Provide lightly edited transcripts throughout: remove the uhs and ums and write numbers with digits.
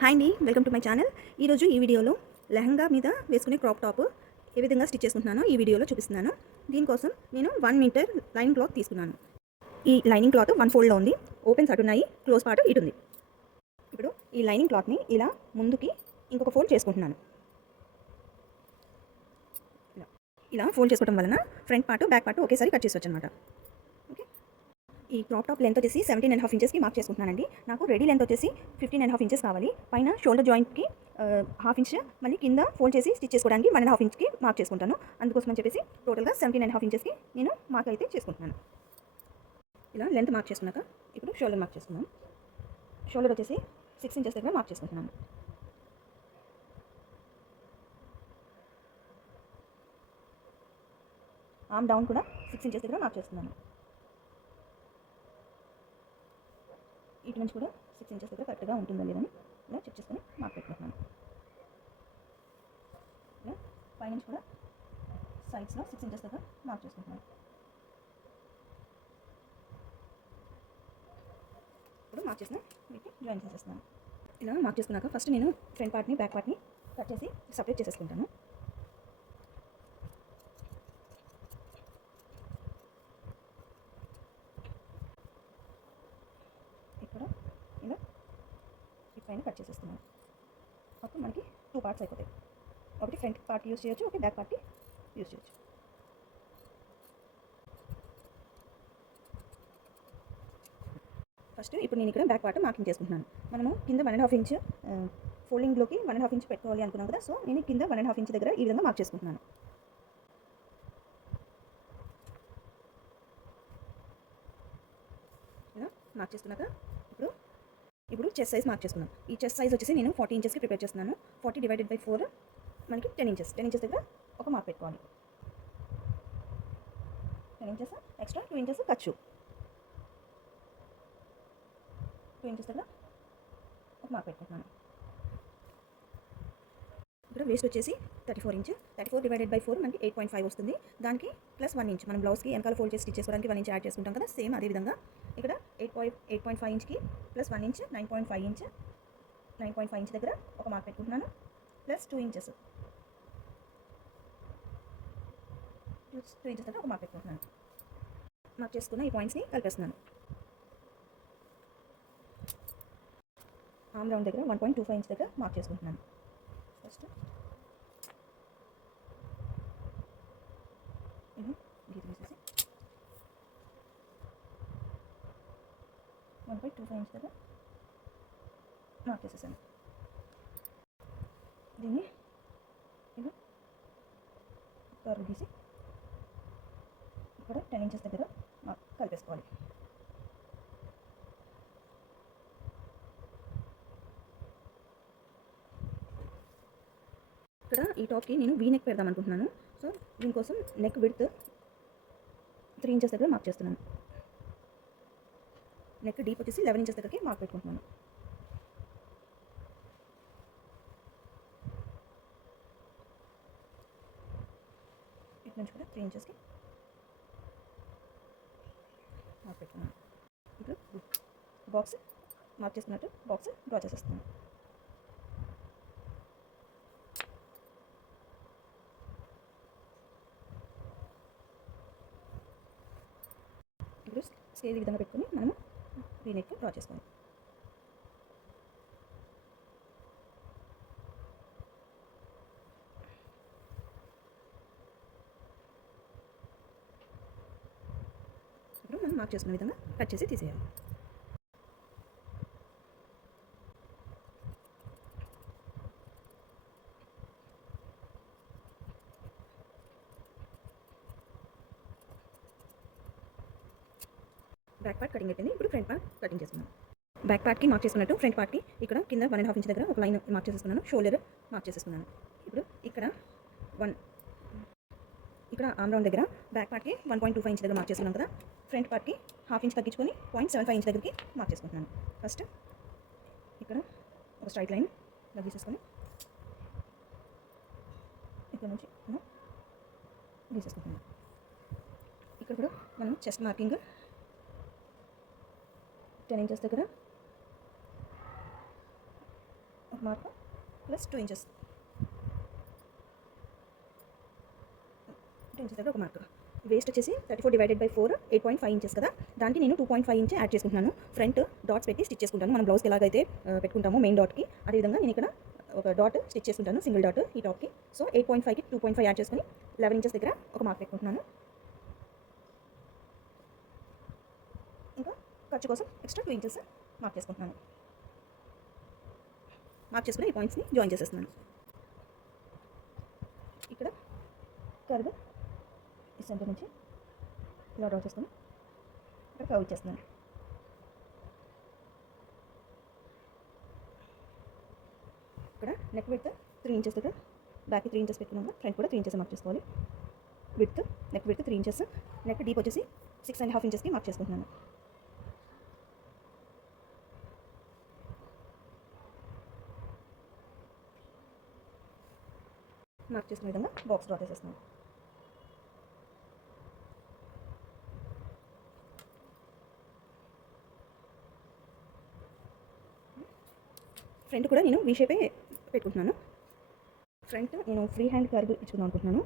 Hi అండి, welcome to my channel. ఈరోజు ఈ వీడియోలో లెహంగా మీద వేసుకునే క్రాప్ టాప్ ఏ విధంగా స్టిచ్ చేసుకుంటున్నానో ఈ వీడియోలో చూపిస్తున్నాను. దీనికోసం నేను 1 మీటర్ లైన్ క్లాత్ తీసుకున్నాను. ఈ లైనింగ్ క్లాత్ 1 ఫోల్డ్లో ఉంది. ఓపెన్స్ అటు ఉన్నాయి, క్లోజ్ పార్ట్ ఇటు ఉంది. ఇప్పుడు ఈ లైనింగ్ క్లాత్ని ఇలా ముందుకి ఇంకొక ఫోల్డ్ చేసుకుంటున్నాను. ఇలా ఫోల్డ్ చేసుకోవడం వలన ఫ్రంట్ పార్ట్ బ్యాక్ పార్ట్ ఒకేసారి కట్ చేసుకోవచ్చు అనమాట. ఈ క్రాప్ టాప్ లెంత్ వచ్చేసి 17.5 ఇంచెస్కి మార్క్ చేసుకుంటున్నానండి. నాకు రెడీ లెంత్ వచ్చేసి 15.5 ఇంచెస్ కావాలి. పైన షోల్డర్ జాయింట్కి హాఫ్ ఇంచ్, మళ్ళీ కింద ఫోల్డ్ చేసి స్టిచ్ చేసుకోవడానికి 1.5 ఇంచ్కి మార్క్ చేసుకుంటాను. అందుకోసం అని చెప్పేసి టోటల్గా 17.5 ఇంచెస్కి నేను మార్క్ అయితే చేసుకుంటున్నాను. ఇలా లెంత్ మార్క్ చేసుకున్నాక ఇప్పుడు షోల్డర్ మార్క్ చేసుకున్నాను. షోల్డర్ వచ్చేసి 6 ఇంచెస్ దగ్గర మార్క్ చేసుకుంటున్నాను. ఆర్మ్ డౌన్ కూడా 6 ఇంచెస్ దగ్గర మార్క్ చేస్తున్నాను. ఇటు నుంచి కూడా 6 ఇంచెస్ దగ్గర కరెక్ట్గా ఉంటుందా లేదని ఇలా చెక్ చేసుకొని మార్క్ పెట్టుకుంటున్నాను. ఇలా పైనుంచి కూడా సైడ్స్లో 6 ఇంచెస్ దగ్గర మార్క్ చేసుకుంటున్నాను. ఇప్పుడు మార్క్ చేసిన వీటిని జాయిన్ చేసేస్తున్నాను. ఇలా మార్క్ చేసుకున్నాక ఫస్ట్ నేను ఫ్రంట్ పార్ట్ని బ్యాక్ పార్ట్ని కట్ చేసి సపరేట్ చేసేసుకుంటాను. ఇక్కడ ఇలా ఈ పైన కట్ చేసేస్తున్నాను. అప్పుడు మనకి 2 పార్ట్స్ అయిపోతాయి. ఒకటి ఫ్రంట్ పార్ట్ యూజ్ చేయొచ్చు, ఒకటి బ్యాక్ పార్ట్ యూజ్ చేయొచ్చు. ఫస్ట్ ఇప్పుడు నేను ఇక్కడ బ్యాక్ పార్ట్ మార్కింగ్ చేసుకుంటున్నాను. మనము కింద 1.5 ఇంచ్ ఫోల్డింగ్లోకి 1.5 ఇంచ్ పెట్టుకోవాలి అనుకున్నాం కదా, సో నేను కింద 1.5 ఇంచ్ దగ్గర ఈ విధంగా మార్క్ చేసుకుంటున్నాను. ఇలా మార్క్ చేసుకున్నాక ఇప్పుడు చెస్ట్ సైజ్ మార్క్ చేసుకున్నాం. ఈ చెస్ట్ సైజ్ వచ్చేసి నేను 40 ఇంచెస్కి ప్రిపేర్ చేస్తున్నాను. 40 డివైడెడ్ బై 4 మనకి 10 ఇంచెస్. 10 ఇంచెస్ దగ్గర ఒక మార్క్ పెట్టుకోవాలి. 10 ఇంచెస్ ఎక్స్ట్రా 2 ఇంచెస్ ఖర్చు. 2 ఇంచెస్ దగ్గర ఒక మార్క్ పెట్టుకుంటున్నాను. ఇక్కడ వేస్ట్ వచ్చేసి 34 ఇంచ్. 34 డివైడెడ్ బై 4 మనకి 8.5 వస్తుంది. దానికి ప్లస్ 1 ఇంచ్ మనం బ్లౌజ్కి వెనకాల ఫోల్డ్ చేసి స్టిచ్ చేసుకోవడానికి 1 ఇంచ్ యాడ్ చేసుకుంటాం కదా, సేమ్ అదేవిధంగా ఇక్కడ 8.5 ఇంచ్కి ప్లస్ 1 ఇంచ్ 9.5 ఇంచ్. 9.5 ఇంచ్ దగ్గర ఒక మార్క్ పెట్టుకుంటున్నాను. Plus 2 inches. 2 ఇంచెస్ దగ్గర ఒక మార్క్ పెట్టుకుంటున్నాను. మార్క్ చేసుకున్న ఈ పాయింట్స్ని కలిపేస్తున్నాను. ఆర్మ్ రౌండ్ దగ్గర 1.25 ఇంచ్ దగ్గర మార్క్ చేసుకుంటున్నాను. ఫస్ట్ ఇది గీత వేసేసి 1.25 ఇంచ్ దగ్గర మార్క్ చేసేసాను. దీన్ని ఇలా కర్వ్ గీసి ఇక్కడ 10 ఇంచెస్ దగ్గర కలిపేసుకోవాలి. ఇక్కడ ఈ టాప్కి నేను వీ నెక్ పెడదాం అనుకుంటున్నాను. సో దీనికోసం నెక్ విడ్త్ 3 ఇంచెస్ దగ్గర మార్క్ చేస్తున్నాను. నెక్ డీప్ వచ్చేసి 11 ఇంచెస్ దగ్గరికి మార్క్ పెట్టుకుంటున్నాను. ఇటు నుంచి కూడా 3 ఇంచెస్కి మార్క్ పెట్టుకున్నాను. ఇప్పుడు బాక్స్ మార్క్ చేసుకున్నట్టు బాక్స్ డ్రా చేసేస్తున్నాను. ఇప్పుడు స్కేల్ ఈ విధంగా పెట్టుకుని మనము వీ నెక్ డ్రా చేసుకోవాలి. ఇప్పుడు మనం మార్క్ చేసుకునే విధంగా కట్ చేసి తీసేయాలి. బ్యాక్ పార్ట్ కటింగ్ అయిపోయింది. ఇప్పుడు ఫ్రంట్ పార్ట్ కటింగ్ చేసుకున్నాను. బ్యాక్ పార్ట్కి మార్క్ చేసుకున్నట్టు ఫ్రంట్ పార్ట్కి ఇక్కడ కింద 1.5 ఇంచ్ దగ్గర ఒక లైన్ మార్క్ చేసేసుకున్నాను. షోల్డర్ మార్క్ చేసేసుకున్నాను. ఇప్పుడు ఇక్కడ ఆర్మ్ రౌండ్ దగ్గర బ్యాక్ పార్ట్కి 1.25 ఇంచ్ దగ్గర మార్క్ చేసుకున్నాం కదా, ఫ్రంట్ పార్ట్కి హాఫ్ ఇంచ్ తగ్గించుకొని 0.75 ఇంచ్ దగ్గరికి మార్క్ చేసుకుంటున్నాను. ఫస్ట్ ఇక్కడ ఒక స్ట్రైట్ లైన్ ఇలా గీసేసుకొని ఇక్కడ నుంచి గీసేసుకుంటున్నాను. ఇక్కడ కూడా మనం చెస్ట్ మార్కింగ్ 10 ఇంచెస్ దగ్గర మార్క్ ప్లస్ 2 ఇంచెస్, 2 ఇంచెస్ దగ్గర ఒక మార్క్. వేస్ట్ వచ్చేసి 34/4 8.5 ఇంచెస్ కదా, దానికి నేను 2.5 ఇంచ్ యాడ్ చేసుకుంటున్నాను. ఫ్రంట్ డాట్స్ పెట్టి స్టిచ్ చేసుకుంటాను. మనం బ్లౌజ్కి ఎలాగైతే పెట్టుకుంటామో మెయిన్ డాట్కి, అదేవిధంగా నేను ఇక్కడ ఒక డాట్ స్టిచ్ చేసుకుంటాను, సింగిల్ డాట్ ఈ టాప్కి. సో 8.5కి 2.5 యాడ్ చేసుకుని 11 ఇంచెస్ దగ్గర ఒక మార్క్ పెట్టుకుంటున్నాను. ఇంకా ఖర్చు కోసం ఎక్స్ట్రా 2 ఇంచెస్ మార్క్ చేసుకుంటున్నాను. మార్క్ చేసుకుని ఈ పాయింట్స్ని జాయిన్ చేసేస్తున్నాను. ఇక్కడ కర్వ్ ఈ సెంటర్ నుంచి ఇలా డ్రా చేసుకొని ఇక్కడ కర్వ్ ఇచ్చేస్తున్నాను. ఇక్కడ నెక్ విడ్త్ 3 ఇంచెస్ దగ్గర బ్యాక్కి 3 ఇంచెస్ పెట్టుకున్నాక ఫ్రంట్ కూడా 3 ఇంచెస్ మార్క్ చేసుకోవాలి. Neck width 3 inches, neck deep వచ్చేసి 6.5 ఇంచెస్కి మార్క్ చేసుకుంటున్నాను. మార్క్ చేసుకునే విధంగా బాక్స్ డ్రా చేసేస్తున్నాను. ఫ్రంట్ కూడా నేను వీ షేపే పెట్టుకుంటున్నాను. ఫ్రంట్ నేను ఫ్రీ హ్యాండ్ కర్వ్ ఇచ్చుకుందాం అనుకుంటున్నాను.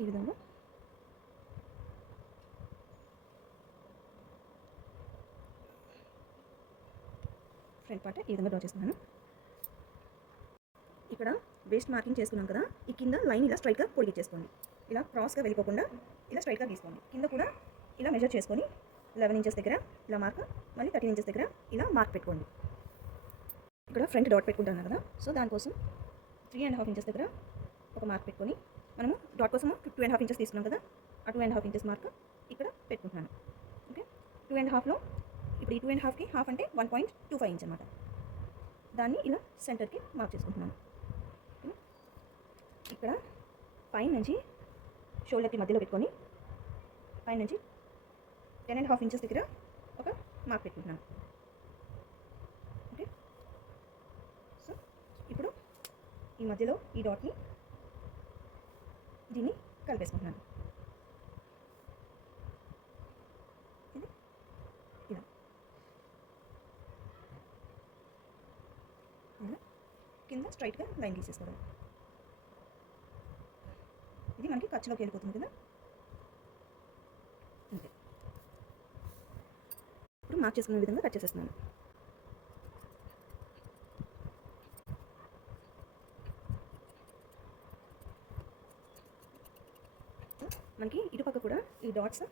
ఈ విధంగా ఫ్రంట్ పార్ట్ ఈ విధంగా డ్రా చేస్తున్నాను. ఇక్కడ వేస్ట్ మార్కింగ్ చేసుకున్నాం కదా, ఈ కింద లైన్ ఇలా స్ట్రైట్గా పొడిగించేసుకోండి. ఇలా క్రాస్గా వెళ్ళిపోకుండా ఇలా స్ట్రైట్గా గీసుకోండి. కింద కూడా ఇలా మెజర్ చేసుకొని 11 ఇంచెస్ దగ్గర ఇలా మార్క్, మళ్ళీ 13 ఇంచెస్ దగ్గర ఇలా మార్క్ పెట్టుకోండి. ఇక్కడ ఫ్రంట్ డాట్ పెట్టుకుంటాను కదా, సో దానికోసం 3.5 ఇంచెస్ దగ్గర ఒక మార్క్ పెట్టుకొని, మనము డాట్ కోసం 2.5 ఇంచెస్ తీసుకున్నాం కదా, ఆ 2.5 ఇంచెస్ మార్క్ ఇక్కడ పెట్టుకుంటున్నాను. ఓకే, 2.5లో ఇప్పుడు ఈ 2.5కి హాఫ్ అంటే 1.25 ఇంచ్ అనమాట. దాన్ని ఇలా సెంటర్కి మార్క్ చేసుకుంటున్నాను. ఇక్కడ పైన నుంచి షోల్డర్కి మధ్యలో పెట్టుకొని పైన నుంచి 10.5 ఇంచెస్ దగ్గర ఒక మార్క్ పెట్టుకుంటున్నాను. ఓకే, సో ఇప్పుడు ఈ మధ్యలో ఈ డాట్ని దీన్ని కలిపేసుకుంటున్నాను. ఇలా కింద స్ట్రైట్గా లైన్ తీసేసుకోవడం. ఇది మనకి ఖర్చులోకి వెళ్ళిపోతుంది కదా, అంతే. ఇప్పుడు మార్క్ చేసుకునే విధంగా కట్ చేసేస్తున్నాను. మనకి ఇటుపక్క కూడా ఈ డాట్స్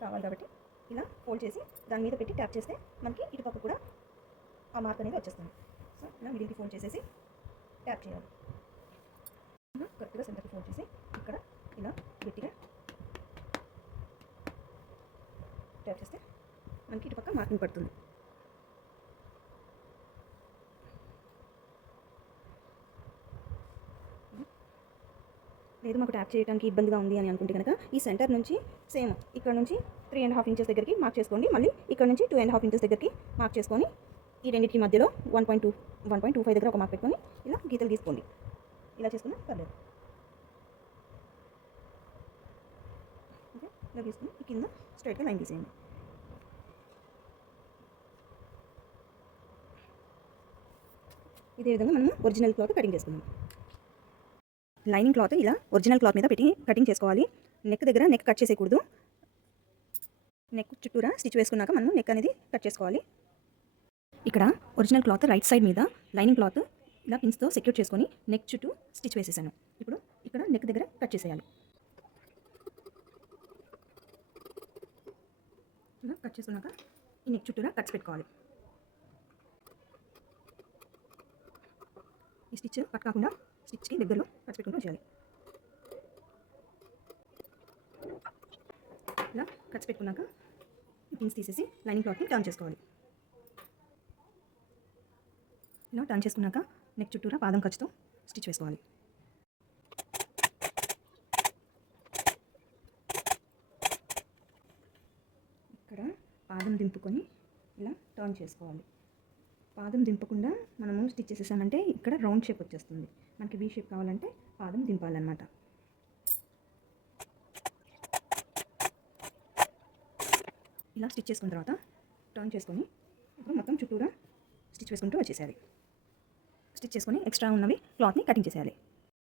కావాలి కాబట్టి ఇలా ఫోల్డ్ చేసి దాని మీద పెట్టి ట్యాప్ చేస్తే మనకి ఇటుపక్క కూడా ఆ మార్క్ అనేది వచ్చేస్తుంది. సో ఇలా మిడిల్కి ఫోల్డ్ చేసేసి ట్యాప్ చేయాలి. కరెక్ట్గా సెంటర్కి ఫోల్డ్ చేసి ఇక్కడ ఇలా గట్టిగా ట్యాప్ చేస్తే మనకి ఇటుపక్క మార్కింగ్ పడుతుంది. లేదు మాకు ట్యాప్ చేయడానికి ఇబ్బందిగా ఉంది అని అనుకుంటే కనుక ఈ సెంటర్ నుంచి సేమ్ ఇక్కడ నుంచి 3.5 ఇంచెస్ దగ్గరికి మార్క్ చేసుకోండి. మళ్ళీ ఇక్కడ నుంచి 2.5 ఇంచెస్ దగ్గరికి మార్క్ చేసుకొని ఈ రెండింటికి మధ్యలో 1.25 దగ్గర ఒక మార్క్ పెట్టుకొని ఇలా గీతలు గీసుకోండి. ఇలా చేసుకున్నా పర్లేదు. ఓకే, ఇలా గీసుకుని ఈ కింద స్ట్రైట్గా లైన్ గీసేయండి. ఇదే విధంగా మనం ఒరిజినల్ క్లాత్ కటింగ్ చేసుకుందాం. లైనింగ్ క్లాత్ ఇలా ఒరిజినల్ క్లాత్ మీద పెట్టి కటింగ్ చేసుకోవాలి. నెక్ దగ్గర నెక్ కట్ చేసేయకూడదు. నెక్ చుట్టూరా స్టిచ్ వేసుకున్నాక మనం నెక్ అనేది కట్ చేసుకోవాలి. ఇక్కడ ఒరిజినల్ క్లాత్ రైట్ సైడ్ మీద లైనింగ్ క్లాత్ ఇలా పిన్స్తో సెక్యూర్ చేసుకొని నెక్ చుట్టూ స్టిచ్ వేసేసాను. ఇప్పుడు ఇక్కడ నెక్ దగ్గర కట్ చేసేయాలి. ఇలా కట్ చేసుకున్నాక ఈ నెక్ చుట్టూరా కట్స్ పెట్టుకోవాలి. ఈ స్టిచ్ కట్ కాకుండా స్టిచ్కి దగ్గరలో కట్స్ పెట్టుకుంటూ ఉంచాలి. ఇలా కట్స్ పెట్టుకున్నాక ఈ పిన్స్ తీసేసి లైనింగ్ క్లాత్ని టర్న్ చేసుకోవాలి. ఇలా టర్న్ చేసుకున్నాక నెక్ చుట్టూరా పాదం ఖర్చుతో స్టిచ్ వేసుకోవాలి. ఇక్కడ పాదం దింపుకొని ఇలా టర్న్ చేసుకోవాలి. పాదం దింపకుండా మనము స్టిచ్ చేసేసామంటే ఇక్కడ రౌండ్ షేప్ వచ్చేస్తుంది. మనకి వీ షేప్ కావాలంటే పాదం దింపాలన్నమాట. ఇలా స్టిచ్ చేసుకున్న తర్వాత టర్న్ చేసుకొని ఇప్పుడు మొత్తం చుట్టూరా స్టిచ్ వేసుకుంటూ వచ్చేసేయాలి. స్టిచ్ చేసుకొని ఎక్స్ట్రా ఉన్నవి క్లాత్ని కటింగ్ చేసేయాలి.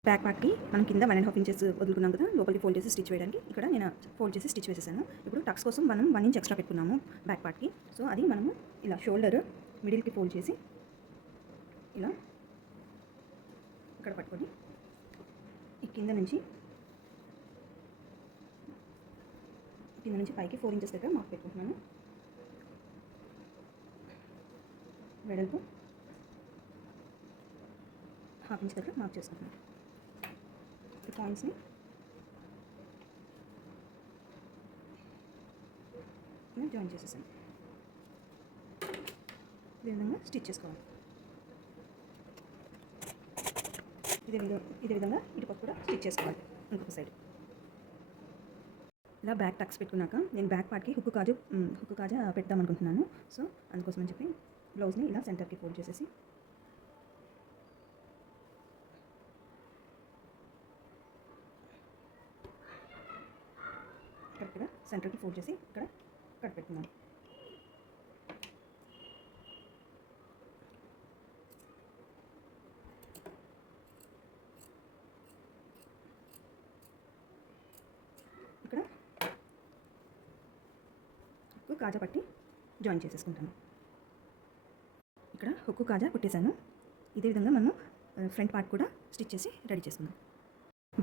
బ్యాక్ పార్ట్కి మనం కింద 1.5 ఇంచెస్ వదులుకున్నాం కదా, లోపలికి ఫోల్డ్ చేసి స్టిచ్ వేయడానికి ఇక్కడ నేను ఫోల్డ్ చేసి స్టిచ్ వేసేసాను. ఇప్పుడు టక్స్ కోసం మనం 1 ఇంచ్ ఎక్స్ట్రా పెట్టుకున్నాము బ్యాక్ పార్ట్కి. సో అది మనము ఇలా షోల్డర్ మిడిల్కి ఫోల్డ్ చేసి ఇలా ఇక్కడ పట్టుకొని ఈ కింద నుంచి పైకి 4 ఇంచెస్ దగ్గర మార్క్ పెట్టుకుంటున్నాను. వెడల్పు 1/2 ఇంచ్ దగ్గర మార్క్ చేసుకుంటున్నాను. ఈ పాయింట్స్ని జాయిన్ చేసేసాను. ఇదే విధంగా స్టిచ్ చేసుకోవాలి. ఇదే విధంగా ఇటుపక్క కూడా స్టిచ్ చేసుకోవాలి. ఇంకొక సైడ్ ఇలా బ్యాక్ టక్స్ పెట్టుకున్నాక నేను బ్యాక్ పార్ట్కి హుక్కు కాజా పెడదాం అనుకుంటున్నాను. సో అందుకోసం అని చెప్పి బ్లౌజ్ని ఇలా సెంటర్కి ఫోల్డ్ చేసేసి కరెక్ట్గా సెంటర్కి ఫోల్డ్ చేసి ఇక్కడ కట్ పెట్టుకున్నాను. ఇక్కడ హుక్కు కాజా పట్టి జాయిన్ చేసేసుకుంటాను. ఇక్కడ హుక్కు కాజా కుట్టేశాను. ఇదే విధంగా మనం ఫ్రంట్ పార్ట్ కూడా స్టిచ్ చేసి రెడీ చేసుకుందాం.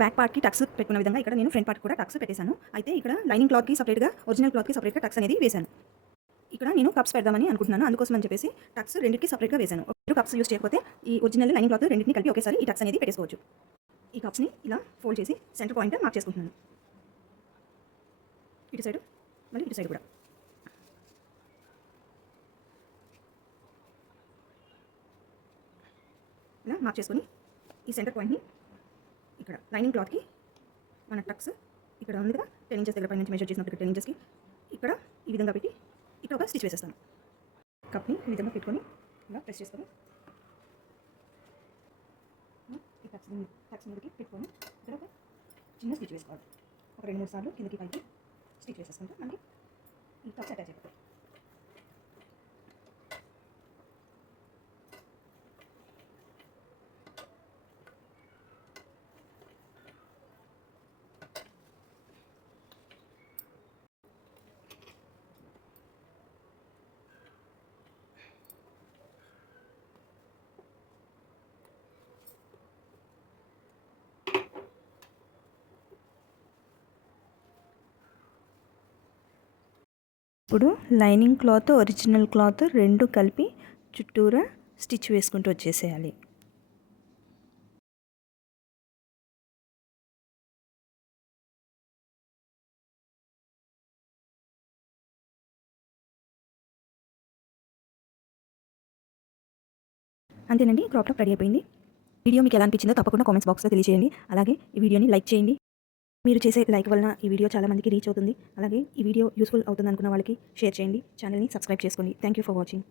బ్యాక్ పార్ట్కి టక్స్ పెట్టుకున్న విధంగా ఇక్కడ నేను ఫ్రంట్ పార్ట్ కూడా టక్స్ పెట్టేశాను. అయితే ఇక్కడ లైనింగ్ క్లాత్కి సపరేట్గా, ఒరిజినల్ క్లాత్కి సపరేట్గా టక్స్ అనేది వేశాను. ఇక్కడ నేను కప్స్ పెడదామని అనుకుంటున్నాను. అందుకోసం అని చెప్పేసి టక్స్ రెండింటికి సపరేట్గా వేశాను. ఒక కప్స్ యూస్ చేయకపోతే ఈ ఒరిజినల్ లైనింగ్ క్లాత్ రెండింటిని కలిపి ఒకేసారి ఈ టక్స్ అనేది పెట్టేసుకోవచ్చు. ఈ కప్స్ని ఇలా ఫోల్డ్ చేసి సెంటర్ పాయింట్ మార్క్ చేసుకుంటున్నాను. ఇటు సైడ్ మళ్ళీ ఇటు సైడ్ కూడా ఇలా మార్క్ చేసుకొని ఈ సెంటర్ పాయింట్ని ఇక్కడ లైనింగ్ క్లాత్కి మన టక్స్ ఇక్కడ ఉంది కదా 10 ఇంచెస్ దగ్గర పై నుంచి మెజర్ చేసినప్పుడు 10 ఇంచెస్కి ఇక్కడ ఈ విధంగా పెట్టి ఇక్కడ ఒక స్టిచ్ వేసేస్తాను. కప్ని ఈ విధంగా పెట్టుకొని ఇలా ప్రెస్ చేసుకొని ఈ టక్స్ మీదకి పెట్టుకొని ఇక్కడ ఒక చిన్న స్టిచ్ వేసుకోవాలి. ఒక 2-3 సార్లు కిందకి పైకి స్టిచ్ వేసేసుకుంటే మళ్ళీ ఈ టక్స్ అటాచ్ అయిపోతాయి. ఇప్పుడు లైనింగ్ క్లాత్, ఒరిజినల్ క్లాత్ రెండు కలిపి చుట్టూరా స్టిచ్ వేసుకుంటూ వచ్చేసేయాలి. అంతేనండి, క్రాప్ టాప్ రెడీ అయిపోయింది. వీడియో మీకు ఎలా అనిపించిందో తప్పకుండా కామెంట్స్ బాక్స్లో తెలియజేయండి. అలాగే ఈ వీడియోని లైక్ చేయండి. మీరు చేసే లైక్ వలన ఈ వీడియో చాలా మందికి రీచ్ అవుతుంది. అలాగే ఈ వీడియో యూస్ఫుల్ అవుతుంది అనుకున్న వాళ్ళకి షేర్ చేయండి. ఛానల్ని సబ్స్క్రైబ్ చేసుకోండి. Thank you for watching.